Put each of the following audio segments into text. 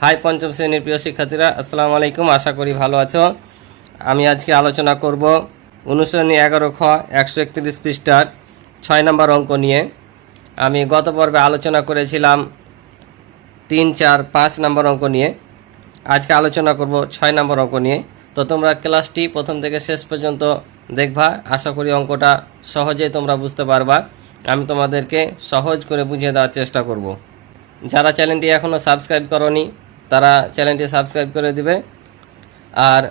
High, পঞ্চম শ্রেণির প্রিয় শিক্ষার্থীরা, আসসালামু আলাইকুম, আশা করি ভালো আছো। আমি আজকে আলোচনা করব অনুশ্রেণী এগারো খ, একশো একত্রিশ পৃষ্ঠার ছয় নম্বর অঙ্ক নিয়ে। আমি গত পর্বে আলোচনা করেছিলাম তিন, চার, পাঁচ নম্বর অঙ্ক নিয়ে। আজকে আলোচনা করব ছয় নম্বর অঙ্ক নিয়ে। তো তোমরা ক্লাসটি প্রথম থেকে শেষ পর্যন্ত দেখবা। আশা করি অঙ্কটা সহজেই তোমরা বুঝতে পারবা। আমি তোমাদেরকে সহজ করে বুঝিয়ে দেওয়ার চেষ্টা করব। যারা চ্যানেলটি এখনও সাবস্ক্রাইব করনি তারা চ্যানেলটি সাবস্ক্রাইব করে দিবে। আর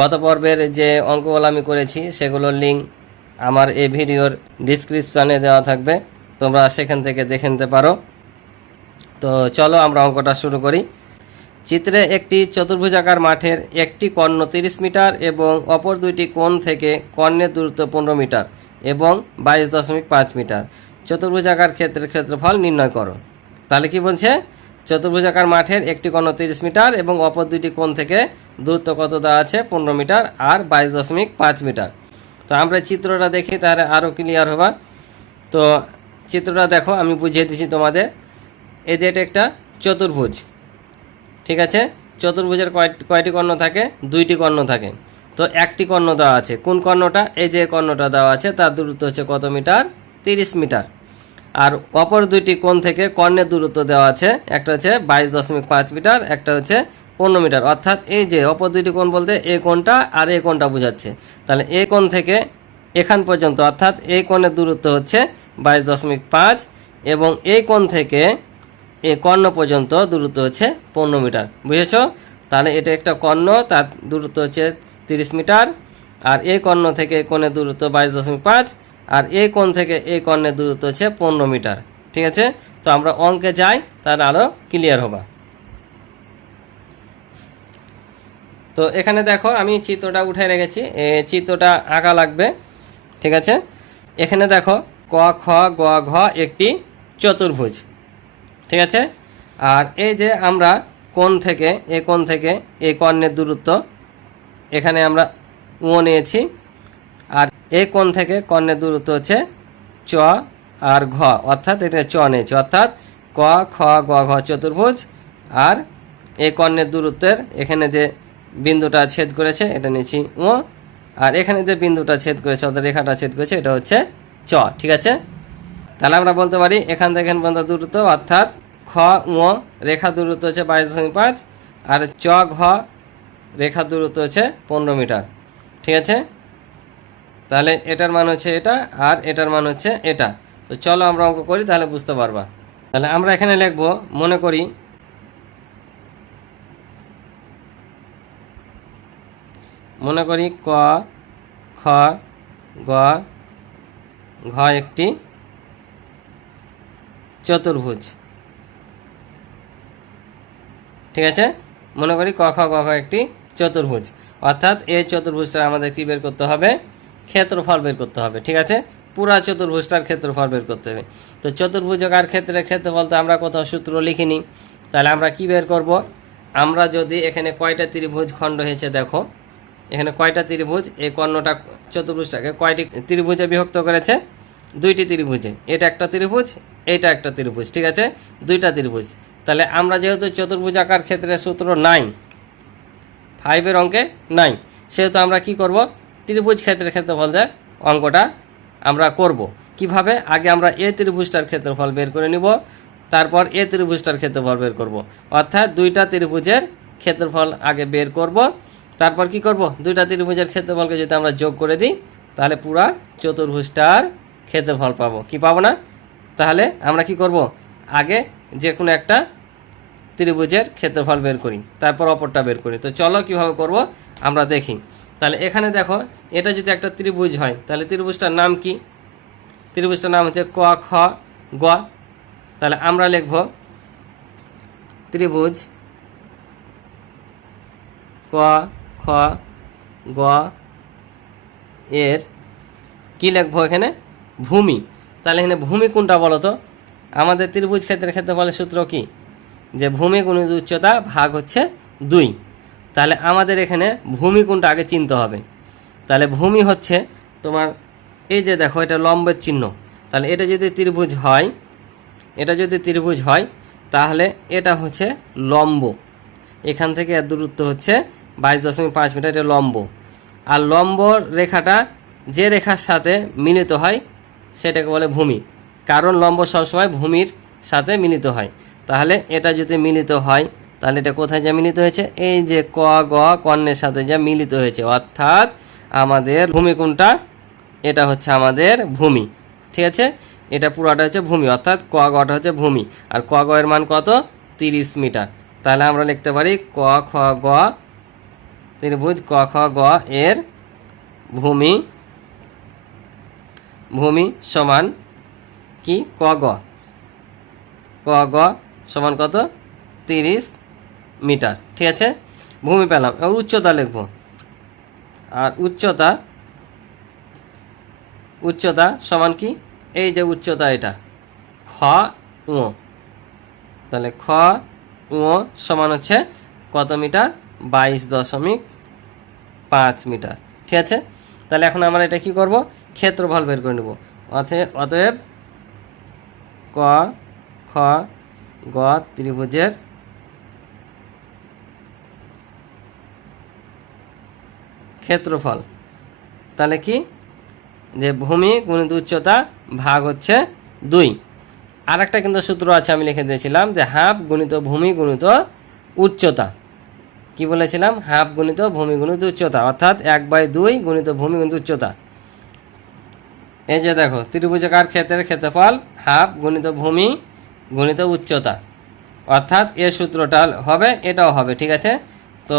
গত পর্বের যে অঙ্কগুলো আমি করেছি, সেগুলোর লিঙ্ক আমার এই ভিডিওর ডিসক্রিপশানে দেওয়া থাকবে। তোমরা সেখান থেকে দেখে নিতে পারো। তো চলো আমরা অঙ্কটা শুরু করি। চিত্রে একটি চতুর্ভুজাকার মাঠের একটি কর্ণ তিরিশ মিটার এবং অপর দুইটি কোণ থেকে কর্ণের দূরত্ব পনেরো মিটার এবং বাইশ দশমিক পাঁচ মিটার। চতুর্ভুজাকার ক্ষেত্রের ক্ষেত্রফল নির্ণয় করো। তাহলে কি বলছে? চতুর্ভুজাকার মাঠের একটি কর্ণ তিরিশ মিটার এবং অপর দুইটি কোণ থেকে দূরত্ব কত দেওয়া আছে? পনেরো মিটার আর বাইশ দশমিক পাঁচ মিটার। তো আমরা চিত্রটা দেখি, তাহলে আরও ক্লিয়ার হবা তো চিত্রটা দেখো, আমি বুঝিয়ে দিচ্ছি তোমাদের। এই যে এটা একটা চতুর্ভুজ, ঠিক আছে? চতুর্ভুজের কয়টি কর্ণ থাকে? দুইটি কর্ণ থাকে। তো একটি কর্ণ দেওয়া আছে। কোন কর্ণটা? এই যে কর্ণটা দেওয়া আছে, তার দূরত্ব হচ্ছে কত মিটার? তিরিশ মিটার। আর অপর দুইটি কোণ থেকে কর্ণের দূরত্ব দেওয়া আছে। একটা হচ্ছে বাইশ দশমিক পাঁচ মিটার, একটা হচ্ছে পনেরো মিটার। অর্থাৎ এই যে অপর দুইটি কোণ বলতে এই কোণটা আর এই কোণটা বোঝাচ্ছে। তাহলে এই কোণ থেকে এখান পর্যন্ত, অর্থাৎ এই কোণের দূরত্ব হচ্ছে বাইশ দশমিক পাঁচ এবং এই কোণ থেকে এই কর্ণ পর্যন্ত দূরত্ব হচ্ছে পনেরো মিটার। বুঝেছ? তাহলে এটা একটা কর্ণ, তার দূরত্ব হচ্ছে তিরিশ মিটার। আর এই কর্ণ থেকে কোণের দূরত্ব বাইশ দশমিক পাঁচ আর এই কোণ থেকে এই কর্ণের দূরত্ব হচ্ছে পনেরো মিটার। ঠিক আছে? তো আমরা অঙ্কে যাই, তাহলে আরও ক্লিয়ার হবা। তো এখানে দেখো, আমি চিত্রটা উঠে রেখেছি। এ চিত্রটা আঁকা লাগবে। ঠিক আছে? এখানে দেখো, ক, খ, গ, ঘ একটি চতুর্ভুজ। ঠিক আছে? আর এই যে আমরা কোন থেকে, এ কোন থেকে এই কর্ণের দূরত্ব, এখানে আমরা ও নিয়েছি। এই কোণ থেকে কর্ণের দূরত্ব হচ্ছে চ আর ঘ, অর্থাৎ এটা চ নিয়েছি অর্থাৎ ক, খ, গ, ঘ চতুর্ভুজ, আর এই কর্ণের দূরত্বের এখানে যে বিন্দুটা ছেদ করেছে, এটা নিয়েছি ও আর এখানে যে বিন্দুটা ছেদ করেছে, অর্থাৎ রেখাটা ছেদ করেছে, এটা হচ্ছে চ, ঠিক আছে? তাহলে আমরা বলতে পারি এখান থেকে এখান পর্যন্ত দূরত্ব, অর্থাৎ খ ও রেখা দূরত্ব হচ্ছে বাইশ দশমিক পাঁচ, আর চ, ঘ, রেখা দূরত্ব হচ্ছে পনেরো মিটার, ঠিক আছে? তাহলে এটার মান হচ্ছে এটা আর এটার মান হচ্ছে এটা। তো চলো আমরা অঙ্ক করি, তাহলে বুঝতে পারবা। তাহলে আমরা এখানে লিখব, মনে করি মনে করি ক, খ, গ, ঘ একটি চতুর্ভুজ। ঠিক আছে? মনে করি ক, খ, গ, ঘ একটি চতুর্ভুজ। অর্থাৎ এই চতুর্ভুজটা আমাদের কি বের করতে হবে? ক্ষেত্রফল বের করতে হবে, ঠিক আছে? পুরা চতুর্ভুজটার ক্ষেত্রফল বের করতে হবে। তো চতুর্ভুজকার ক্ষেত্রে? ক্ষেত্রফল তো আমরা কোথাও সূত্র লিখিনি। তাহলে আমরা কি বের করব? আমরা যদি এখানে কয়টা ত্রিভুজ খণ্ড হয়েছে দেখো। এখানে কয়টা ত্রিভুজ? এই কর্ণটা চতুর্ভুজটাকে কয়টি ত্রিভুজে বিভক্ত করেছে? দুইটি ত্রিভুজে। এটা একটা ত্রিভুজ, এটা একটা ত্রিভুজ, ঠিক আছে? দুইটা ত্রিভুজ। তাহলে আমরা যেহেতু চতুর্ভুজ আকার ক্ষেত্রে সূত্র নাই ফাইভের অঙ্কে নাই, সেহেতু আমরা কি করব? ত্রিভুজ ক্ষেত্রের ক্ষেত্রফল দিয়ে অঙ্কটা আমরা করব। কীভাবে? আগে আমরা এ ত্রিভুজটার ক্ষেত্রফল বের করে নিব, তারপর এ ত্রিভুজটার ক্ষেত্রফল বের করব। অর্থাৎ দুইটা ত্রিভুজের ক্ষেত্রফল আগে বের করব, তারপর কি করব? দুইটা ত্রিভুজের ক্ষেত্রফলকে যদি আমরা যোগ করে দিই, তাহলে পুরা চতুর্ভুজটার ক্ষেত্রফল পাবো। কি পাবো না? তাহলে আমরা কি করব? আগে যে কোনো একটা ত্রিভুজের ক্ষেত্রফল বের করি, তারপর অপরটা বের করি। তো চলো কীভাবে করব? আমরা দেখি। তাহলে এখানে দেখো, এটা যদি একটা ত্রিভুজ হয়, তাহলে ত্রিভুজটার নাম কি? ত্রিভুজটার নাম হচ্ছে ক, খ, গ। তাহলে আমরা লিখব ত্রিভুজ ক, খ, গ এর কি লিখব এখানে? ভূমি। তাহলে এখানে ভূমি কোনটা বলো তো? আমাদের ত্রিভুজ ক্ষেত্রের ক্ষেত্রফলের সূত্র কি? যে ভূমি কোন উচ্চতা ভাগ হচ্ছে দুই। তাহলে আমাদের এখানে ভূমি কোনটা আগে চিনতে হবে। তাহলে ভূমি হচ্ছে তোমার এই যে দেখো, এটা লম্বের চিহ্ন। তাহলে এটা যদি ত্রিভুজ হয়, এটা যদি ত্রিভুজ হয়, তাহলে এটা হচ্ছে লম্ব। এখান থেকে এর দূরত্ব হচ্ছে বাইশ দশমিক পাঁচ মিটার, এটা লম্ব। আর লম্ব রেখাটা যে রেখার সাথে মিলিত হয়, সেটাকে বলে ভূমি। কারণ লম্ব সবসময় ভূমির সাথে মিলিত হয়। তাহলে এটা যদি মিলিত হয় তাহলে এটা কোথায় যা মিলিত হয়েছে? এই যে ক, গ, কর্ণের সাথে যা মিলিত হয়েছে, অর্থাৎ আমাদের ভূমি কোনটা? এটা হচ্ছে আমাদের ভূমি, ঠিক আছে? এটা পুরোটা হচ্ছে ভূমি, অর্থাৎ ক গটা হচ্ছে ভূমি, আর ক, গ এর মান কত? তিরিশ মিটার। তাহলে আমরা লিখতে পারি ক, খ, গ, ত্রিভুজ ক, খ, গ এর ভূমি ভূমি সমান কি? ক, গ। ক, গ সমান কত? তিরিশ মিটার, ঠিক আছে? ভূমি পেলাম। এবার উচ্চতা লিখব। আর উচ্চতা উচ্চতা সমান কি? এই যে উচ্চতা এটা। খ উ তাহলে খ উ সমান হচ্ছে কত মিটার? বাইশ দশমিক পাঁচ মিটার, ঠিক আছে? তাহলে এখন আমরা এটা কি করব? ক্ষেত্রফল বের করে নেব। অতএব অতএব ক, খ, গ, ত্রিভুজের ক্ষেত্রফল। তাহলে কি? যে ভূমি গুণিত উচ্চতা ভাগ হচ্ছে দুই। আর একটা কিন্তু সূত্র আছে, আমি লিখে দিয়েছিলাম যে হাফ গুণিত ভূমি গুণিত উচ্চতা। কি বলেছিলাম? হাফ গুণিত ভূমি গুণিত উচ্চতা, অর্থাৎ এক বাই দুই গুণিত ভূমি গুণিত উচ্চতা। এই যে দেখো, ত্রিভুজাকার ক্ষেত্রের ক্ষেত্রফল হাফ গুণিত ভূমি গুণিত উচ্চতা। অর্থাৎ এ সূত্রটা হবে, এটাও হবে, ঠিক আছে? তো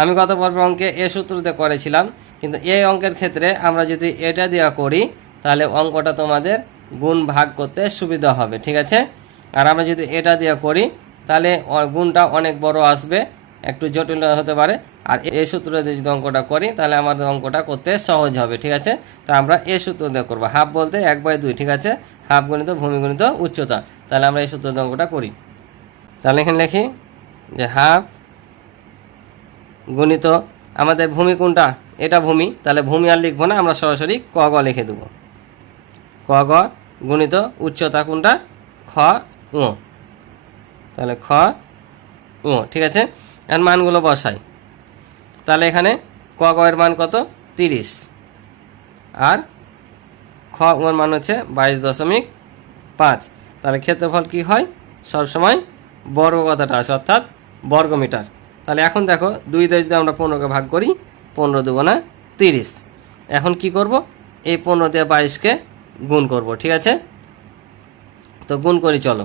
আমি গত পর্বে অঙ্কে এ সূত্রতে করেছিলাম, কিন্তু এই অঙ্কের ক্ষেত্রে আমরা যদি এটা দেওয়া করি, তাহলে অঙ্কটা তোমাদের গুণ ভাগ করতে সুবিধা হবে, ঠিক আছে? আর আমরা যদি এটা দেওয়া করি, তাহলে গুণটা অনেক বড় আসবে, একটু জটিল হতে পারে। আর এই সূত্র দিয়ে যদি অঙ্কটা করি, তাহলে আমাদের অঙ্কটা করতে সহজ হবে, ঠিক আছে? তা আমরা এই সূত্র দিয়ে করব, হাফ বলতে এক বাই দুই, ঠিক আছে? হাফ গণিত ভূমি গণিত উচ্চতা, তাহলে আমরা এই সূত্র দিয়ে অঙ্কটা করি। তাহলে এখানে লিখি যে হাফ গণিত, আমাদের ভূমি কোনটা? এটা ভূমি। তাহলে ভূমি আর লিখব না, আমরা সরাসরি ক, গ লিখে দেবো। ক, গ, গুণিত, উচ্চতা কোনটা? খ উ তাহলে খ উ ঠিক আছে? এখন মানগুলো বসাই। তাহলে এখানে ক, গ এর মান কত? তিরিশ। আর খ উ এর মান হচ্ছে বাইশ দশমিক পাঁচ। তাহলে ক্ষেত্রফল কি হয়? সবসময় বর্গ কথাটা আসে, অর্থাৎ বর্গ মিটার তাহলে এখন দেখো দুই দিয়ে যদি আমরা পনেরোকে ভাগ করি, পনেরো দুগুণা তিরিশ। এখন কি করব? এই পনেরো দিয়ে বাইশকে গুণ করব, ঠিক আছে? তো গুণ করি চলো।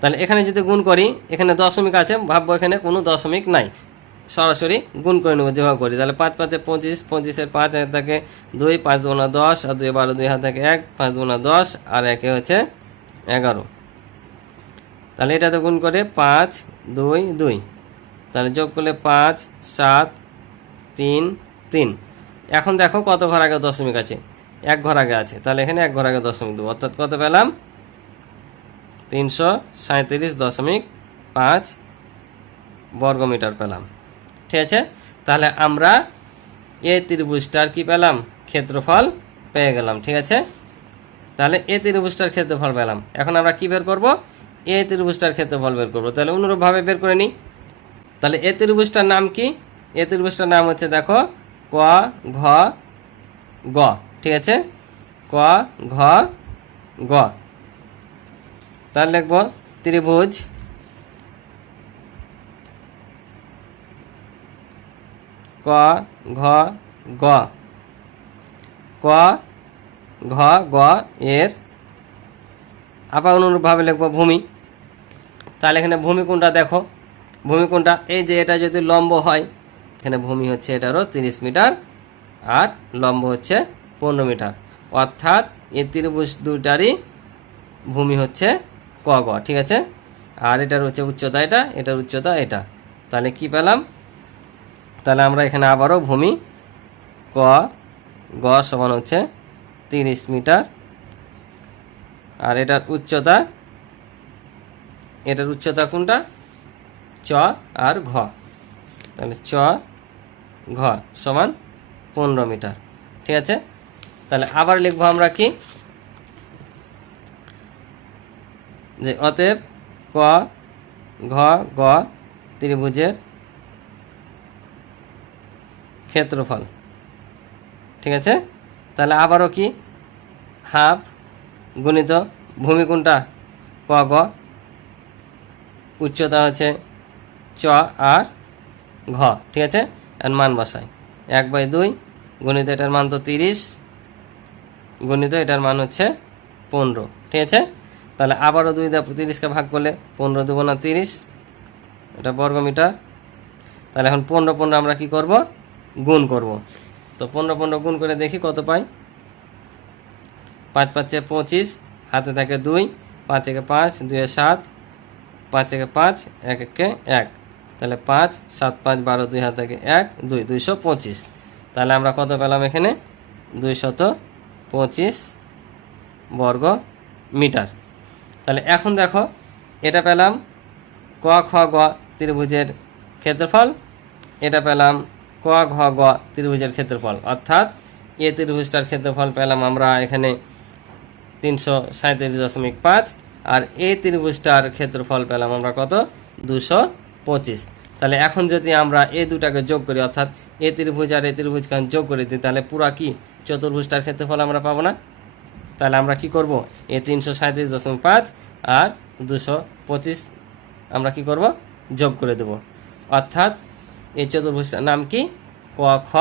তাহলে এখানে যদি গুণ করি, এখানে দশমিক আছে, ভাববো এখানে কোনো দশমিক নাই। সরাসরি গুণ করে নেব, যেভাবে করি। তাহলে পাঁচ পাঁচে পঁচিশ, পঁচিশের পাঁচ হাজার থাকে দুই, পাঁচ দুগুণা দশ, আর দুই বারো দুই হাত থাকে এক, পাঁচ দুগুণা দশ, আর একে হচ্ছে এগারো। তাহলে এটাতে গুণ করে পাঁচ, দুই দুই। তাহলে যোগ করলে পাঁচ, সাত, তিন তিন। এখন দেখো কত ঘর আগে দশমিক আছে। এক ঘর আগে আছে। তাহলে এখানে এক ঘর আগে দশমিক দেবো। অর্থাৎ কত পেলাম? তিনশো সাঁত্রিশ দশমিক পাঁচ বর্গমিটার পেলাম। ঠিক আছে? তাহলে আমরা এ ত্রিভুজটার কি পেলাম? ক্ষেত্রফল পেয়ে গেলাম। ঠিক আছে? তাহলে এ ত্রিভুজটার ক্ষেত্রফল পেলাম। এখন আমরা কি বের করব? এ ত্রিভুজটার ক্ষেত্রফল বের করব। তাহলে অনুরূপভাবে বের করে নিই। তাহলে এ ত্রিভুজটার নাম কি? এ ত্রিভুজটার নাম হচ্ছে, দেখো, ক, ঘ, গ। ঠিক আছে? ক, ঘ, গ। তাহলে লিখব ত্রিভুজ। ক, ঘ, গ। ক, ঘ, গ এর আবার অনুরূপভাবে লিখব ভূমি। তাহলে এখানে ভূমি কোনটা দেখো? ভূমি কোনটা? এই যে এটা যদি লম্ব হয়, এখানে ভূমি হচ্ছে এটারও তিরিশ মিটার আর লম্ব হচ্ছে পনেরো মিটার। অর্থাৎ এই ত্রিভুজ দুইটারই ভূমি হচ্ছে ক গ, ঠিক আছে? আর এটার হচ্ছে উচ্চতা এটা, এটার উচ্চতা এটা। তাহলে কি পেলাম? তাহলে আমরা এখানে আবারও ভূমি ক গ সমান হচ্ছে তিরিশ মিটার। আর এটার উচ্চতা এটার উচ্চতা কোনটা? চ আর ঘ। তাহলে চ, ঘ সমান পনেরো মিটার। ঠিক আছে? তাহলে আবার লিখব আমরা কি? যে অতএব ক, ঘ, গ ত্রিভুজের ক্ষেত্রফল। ঠিক আছে? তাহলে আবারও কি? হাফ গুণিত ভূমি ক, গ। উচ্চতা হচ্ছে চ আর ঘ, ঠিক আছে? আর মান বসাই। এক বাই দুই গণিত এটার মান তো তিরিশ, গণিত এটার মান হচ্ছে পনেরো, ঠিক আছে? তাহলে আবারও দুই দা তিরিশকে ভাগ করলে পনেরো দুগুণা তিরিশ, এটা বর্গ মিটার তাহলে এখন পনেরো পনেরো আমরা কি করব? গুণ করব। তো পনেরো পনেরো গুণ করে দেখি কত পাই? পাঁচ পাঁচে পঁচিশ, হাতে থাকে দুই, পাঁচ একে পাঁচ, দুয়ে সাত, পাঁচ একে পাঁচ, এক একে এক। তাহলে পাঁচ, সাত, পাঁচ, বারো, দুই, হাত থেকে এক, দুই, দুইশো পঁচিশ। তাহলে আমরা কত পেলাম এখানে? দুইশত পঁচিশ বর্গ মিটার। তাহলে এখন দেখো, এটা পেলাম ক, খ, গ ত্রিভুজের ক্ষেত্রফল। এটা পেলাম ক, ঘ, গ ত্রিভুজের ক্ষেত্রফল। অর্থাৎ এ ত্রিভুজটার ক্ষেত্রফল পেলাম আমরা এখানে তিনশো সাঁত্রিশ দশমিক পাঁচ, আর এই ত্রিভুজটার ক্ষেত্রফল পেলাম আমরা কত? দুশো পঁচিশ। তাহলে এখন যদি আমরা এই দুটাকে যোগ করি, অর্থাৎ এ ত্রিভুজ আর এই ত্রিভুজকে যোগ করে দিই, তাহলে পুরা কি? চতুর্ভুজটার ক্ষেত্রফল আমরা পাবো না। তাহলে আমরা কি করব? এ তিনশো সাঁত্রিশ দশমিক পাঁচ আর দুশো পঁচিশ আমরা কি করব? যোগ করে দেব। অর্থাৎ এই চতুর্ভুজটার নাম কি? ক, খ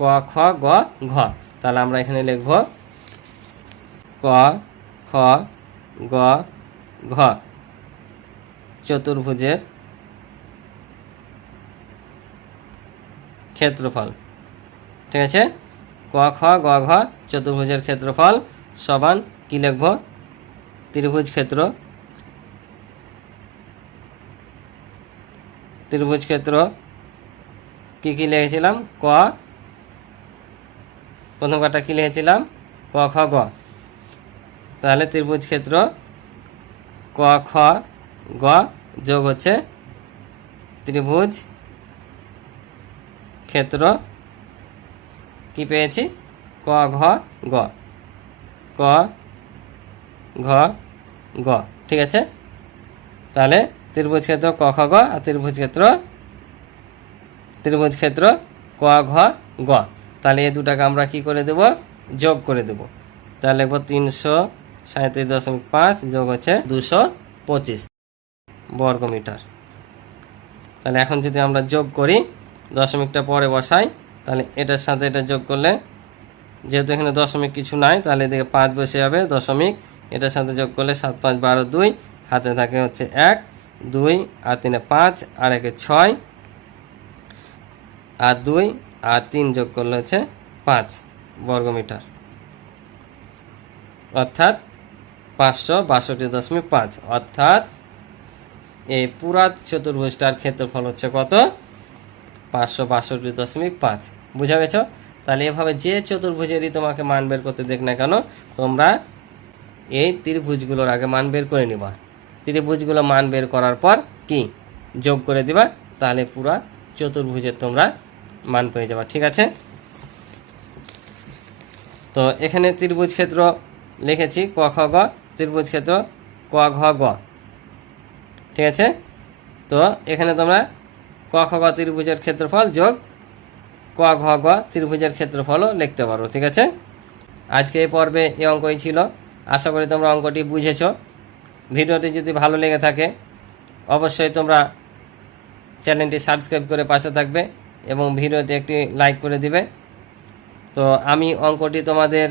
ক, খ, গ, ঘ। তাহলে আমরা এখানে লিখব ক, খ, গ, ঘ। চতুর্ভুজের ক্ষেত্রফল। ঠিক আছে? ক, খ, গ, ঘ, চতুর্ভুজের ক্ষেত্রফল সমান কি লিখব? ত্রিভুজ ক্ষেত্র। ত্রিভুজ ক্ষেত্র কি কি লিখেছিলাম? ক। প্রথম কাটা কি লিখেছিলাম? ক, খ, গ। তাহলে ত্রিভুজ ক্ষেত্র ক, খ, গ যোগ হচ্ছে ত্রিভুজ ক্ষেত্র। কি পেয়েছি? ক, ঘ, গ। ক, ঘ, গ। ঠিক আছে? তাহলে ত্রিভুজ ক্ষেত্র ক, খ, গ আর ত্রিভুজ ক্ষেত্র ত্রিভুজ ক্ষেত্র ক, ঘ, গ। তাহলে এই দুটাকে আমরা কি করে দেব? যোগ করে দেব। তাহলে লিখব তিনশো সাঁত্রিশ দশমিক পাঁচ যোগ হচ্ছে দুশো পঁচিশ। বর্গ মিটার তাহলে এখন যদি আমরা যোগ করি, দশমিকটা পরে বসাই, তাহলে এটার সাথে এটা যোগ করলে, যেহেতু এখানে দশমিক কিছু নাই, তাহলে এদিকে পাঁচ বসে যাবে দশমিক। এটার সাথে যোগ করলে সাত পাঁচ বারো দুই, হাতে থাকে হচ্ছে এক, দুই, আর তিনে পাঁচ, আর একে ছয়, আর দুই, আর তিন যোগ করলে হচ্ছে পাঁচ বর্গমিটার। অর্থাৎ পাঁচশো বাষট্টি দশমিক পাঁচ, অর্থাৎ এই পুরা চতুর্ভুজটার ক্ষেত্রফল হচ্ছে কত? পাঁচশো বাষট্টি দশমিক পাঁচ। বুঝা গেছ? তাহলে এভাবে যে চতুর্ভুজেরই তোমাকে মান বের করতে দেখ না কেন, তোমরা এই ত্রিভুজগুলোর আগে মান বের করে নিবা। ত্রিভুজগুলো মান বের করার পর কি? যোগ করে দিবা, তাহলে পুরা চতুর্ভুজের তোমরা মান পেয়ে যাবা, ঠিক আছে? তো এখানে ত্রিভুজ ক্ষেত্র লিখেছি ক খ গ, ত্রিভুজ ক্ষেত্র ক ঘ গ। ঠিক আছে? তো এখানে তোমরা ক, খ, গ ত্রিভুজের ক্ষেত্রফল যোগ ক, ঘ গ ত্রিভুজের ক্ষেত্রফলও লিখতে পারো, ঠিক আছে? আজকে এই পর্বে এই অঙ্কই ছিল। আশা করি তোমরা অঙ্কটি বুঝেছ। ভিডিওটি যদি ভালো লেগে থাকে, অবশ্যই তোমরা চ্যানেলটি সাবস্ক্রাইব করে পাশে থাকবে এবং ভিডিওতে একটি লাইক করে দিবে। তো আমি অঙ্কটি তোমাদের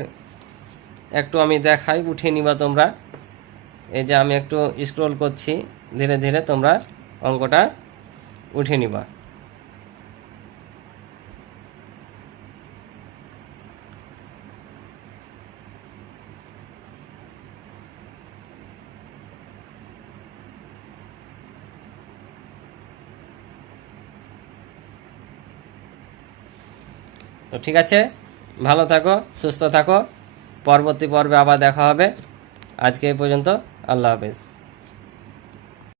একটু আমি দেখাই, উঠিয়ে নিবা তোমরা। এই যে আমি একটু স্ক্রল করছি। ধীরে ধীরে তোমরা অঙ্কটা উঠে নিবা। তো ঠিক আছে, ভালো থাকো, সুস্থ থাকো, পরবর্তী পর্বে আবার দেখা হবে। আজকে এই পর্যন্ত, আল্লাহ হাফেজ।